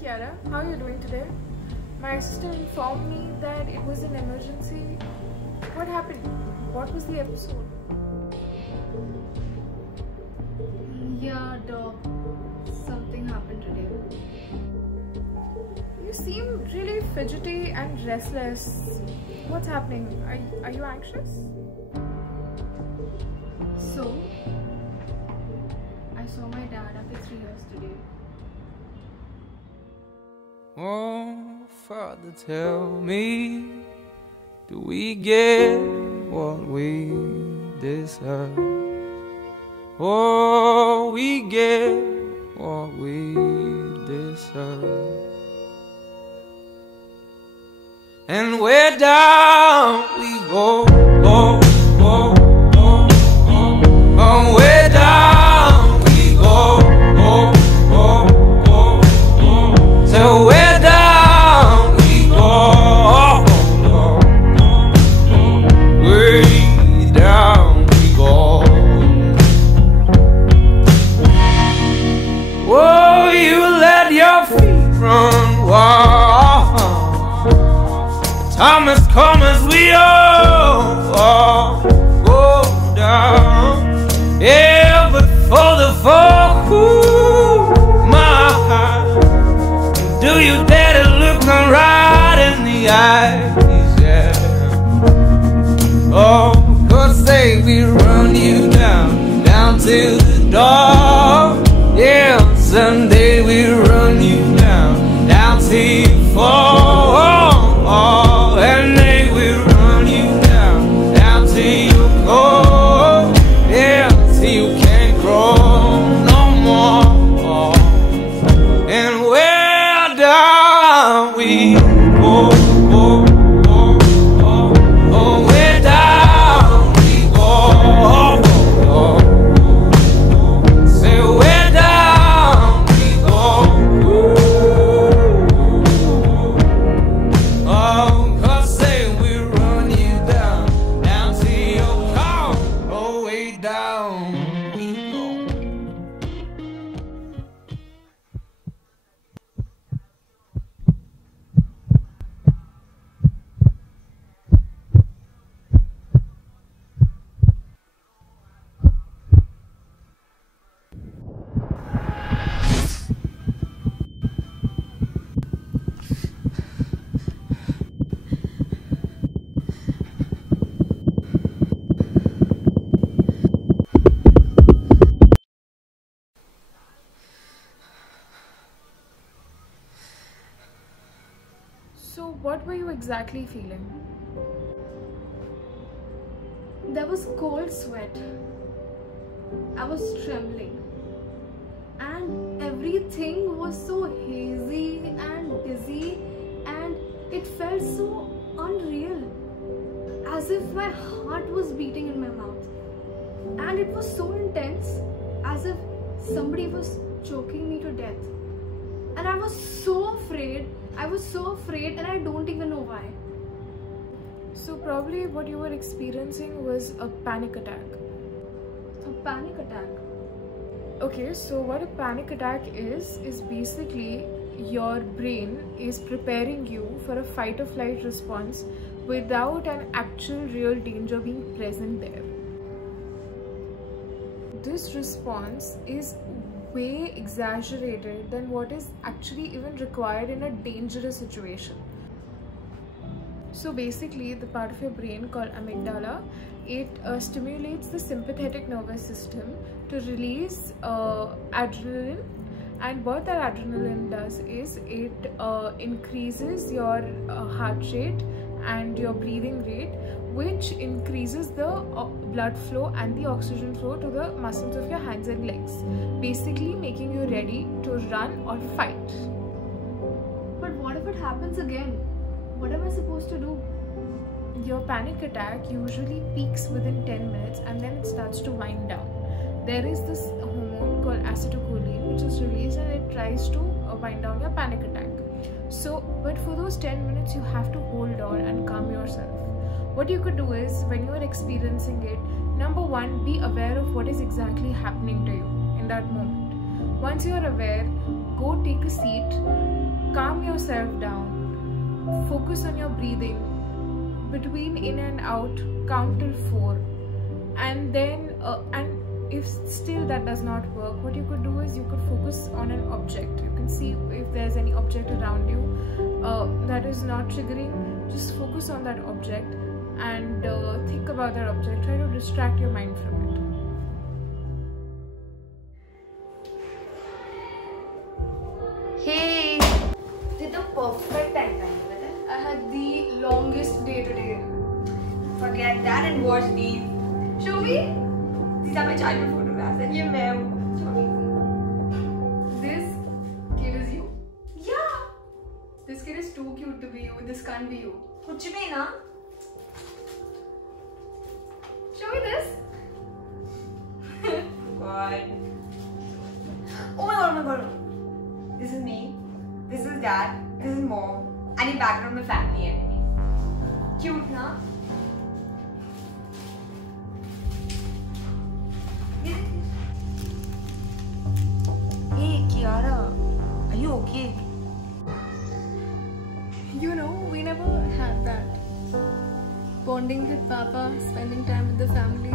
Kiara, how are you doing today? My assistant informed me that it was an emergency. What happened? What was the episode? Yeah, Doc. Something happened today. You seem really fidgety and restless. What's happening? Are you anxious? So, I saw my dad after 3 years today. Oh, Father, tell me, do we get what we deserve? Oh, we get what we deserve. And where down we go, oh, oh, oh, oh, oh, where down we go, oh, oh, oh, oh. So where down we go, oh, oh, oh, way down we go. Oh, you let your feet run wild. Time has come as we all go down. Yeah, but for the fall, ooh, my heart, do you dare to look me right in the eyes? Yeah. Oh, 'cause they will run you down to the door. Yeah, someday we'll run you down till you fall. And they will run you down till you go. Yeah, till you can't grow no more. And where down we go, oh, oh, oh, oh, where down we go, oh, oh, oh. Say where down we go, oh. So what were you exactly feeling? There was cold sweat. I was trembling. And everything was so hazy and dizzy, and it felt so unreal. As if my heart was beating in my mouth. And it was so intense, as if somebody was choking me to death. And I was so afraid. And I don't even know why. So probably what you were experiencing was a panic attack. A panic attack? Okay, so what a panic attack is basically your brain is preparing you for a fight or flight response without an actual real danger being present there. This response is way exaggerated than what is actually even required in a dangerous situation. So basically, the part of your brain called amygdala, it stimulates the sympathetic nervous system to release adrenaline, and what that adrenaline does is it increases your heart rate and your breathing rate, which increases the blood flow and the oxygen flow to the muscles of your hands and legs, basically making you ready to run or fight. But what if it happens again? What am I supposed to do? Your panic attack usually peaks within 10 minutes and then it starts to wind down. There is this hormone called acetylcholine which is released and it tries to wind down your panic attack. So, but for those 10 minutes you have to hold on and calm yourself. What you could do is, when you are experiencing it, number one, be aware of what is exactly happening to you in that moment. Once you are aware, go take a seat, calm yourself down, focus on your breathing. Between in and out, count till 4, and then and if still that does not work, what you could do is you could focus on an object. You can see if there's any object around you that is not triggering. Just focus on that object and think about that object. Try to distract your mind from it. Hey! Did the perfect time with it? I had the longest day today. Forget that and watch these. Show me! These are my childhood photographs and ये मैं हूँ. Show me. This kid is you. Yeah. This kid is too cute to be you. This can't be you. कुछ भी ना. Show me this. God. Oh my god, oh my god. This is me. This is dad. This is mom. And the background of my family and me. Cute na? Hey Kiara, are you okay? You know, we never had that. Bonding with Papa, spending time with the family.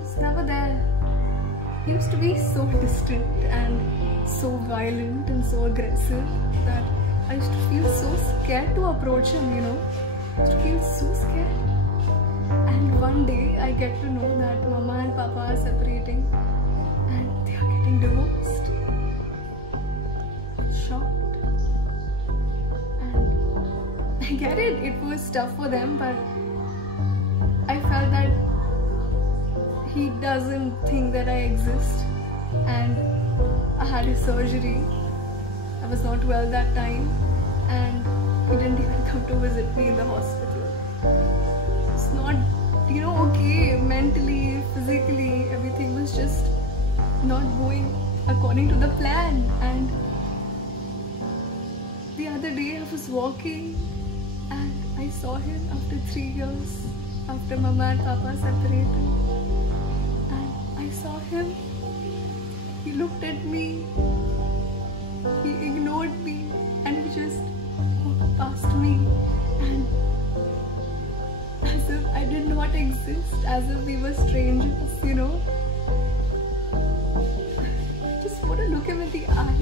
It's never there. He used to be so distant and so violent and so aggressive that I used to feel so scared to approach him, you know. I used to feel so scared. And one day I get to know that Mama and Papa are separating and they are getting divorced. I'm shocked. And I get it, it was tough for them, but I felt that he doesn't think that I exist, and I had a surgery. I was not well that time, and he didn't even come to visit me in the hospital. It's not, you know, okay, mentally, physically, everything was just not going according to the plan. And the other day I was walking and I saw him after 3 years, after Mama and Papa separated. I saw him, he looked at me, he ignored me, and he just walked past me, and as if I did not exist, as if we were strangers, you know. I just want to look him in the eye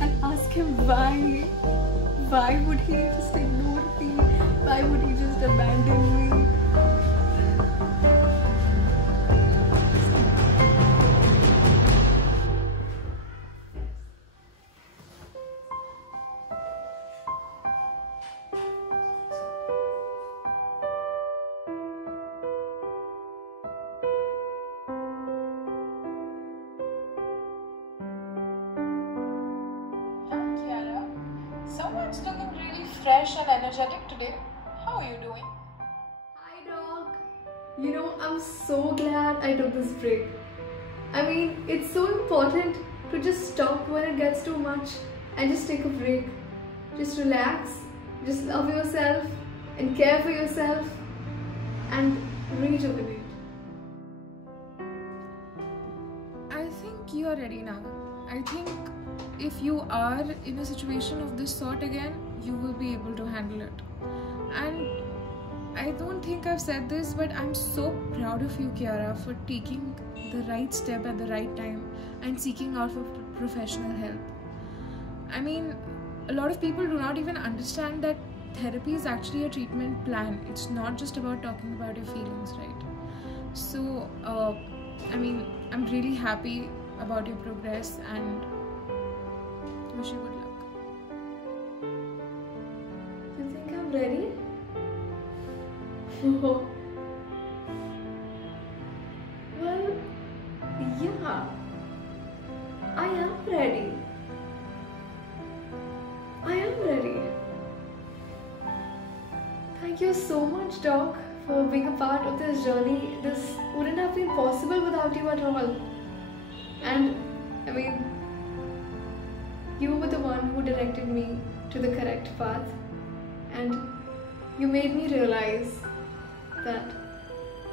and ask him why would he just ignore me, why would he just abandon me? Someone's looking really fresh and energetic today. How are you doing? Hi Doc. You know, I'm so glad I took this break. I mean, it's so important to just stop when it gets too much and just take a break. Just relax, just love yourself and care for yourself and rejuvenate. I think you are ready now. I think if you are in a situation of this sort again, you will be able to handle it. And I don't think I've said this, but I'm so proud of you, Kiara, for taking the right step at the right time and seeking out for professional help. I mean, a lot of people do not even understand that therapy is actually a treatment plan. It's not just about talking about your feelings, right? So, I mean, I'm really happy about your progress and wish you good luck. You think I'm ready? Well, yeah, I am ready. I am ready. Thank you so much, Doc, for being a part of this journey. This wouldn't have been possible without you at all. And, I mean, you were the one who directed me to the correct path, and you made me realize that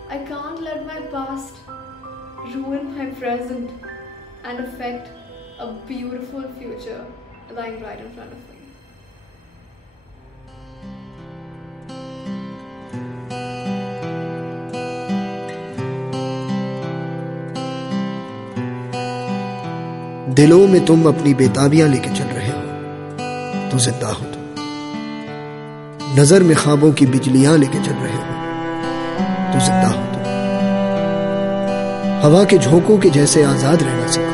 I can't let my past ruin my present and affect a beautiful future lying right in front of me. दिलों में तुम अपनी बेताबियां लेके चल रहे हो तो जिंदा हो तुम। नजर में ख्वाबों की बिजलियां लेके चल रहे हो तो जिंदा हो तुम। हवा के झोंकों के जैसे आजाद रहना सीखो,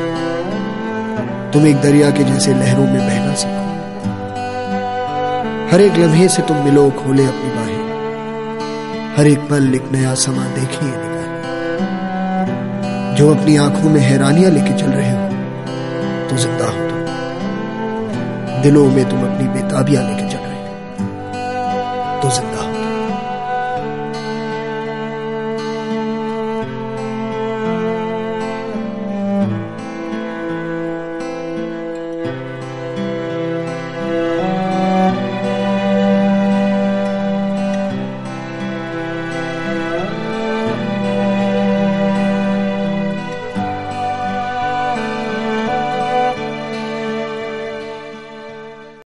तुम एक दरिया के जैसे लहरों में बहना सीखो। हर एक लम्हे से तुम मिलो, खोले अपनी बाहें, हर एक पल एक नया समा देखिए निगाहें। जो अपनी आंखों में हैरानियां लेके चल रहे हो तो जिंदा हो तुम। दिलों में तुम अपनी बेताबियां लेके चल रहे हो तो जिंदा हो।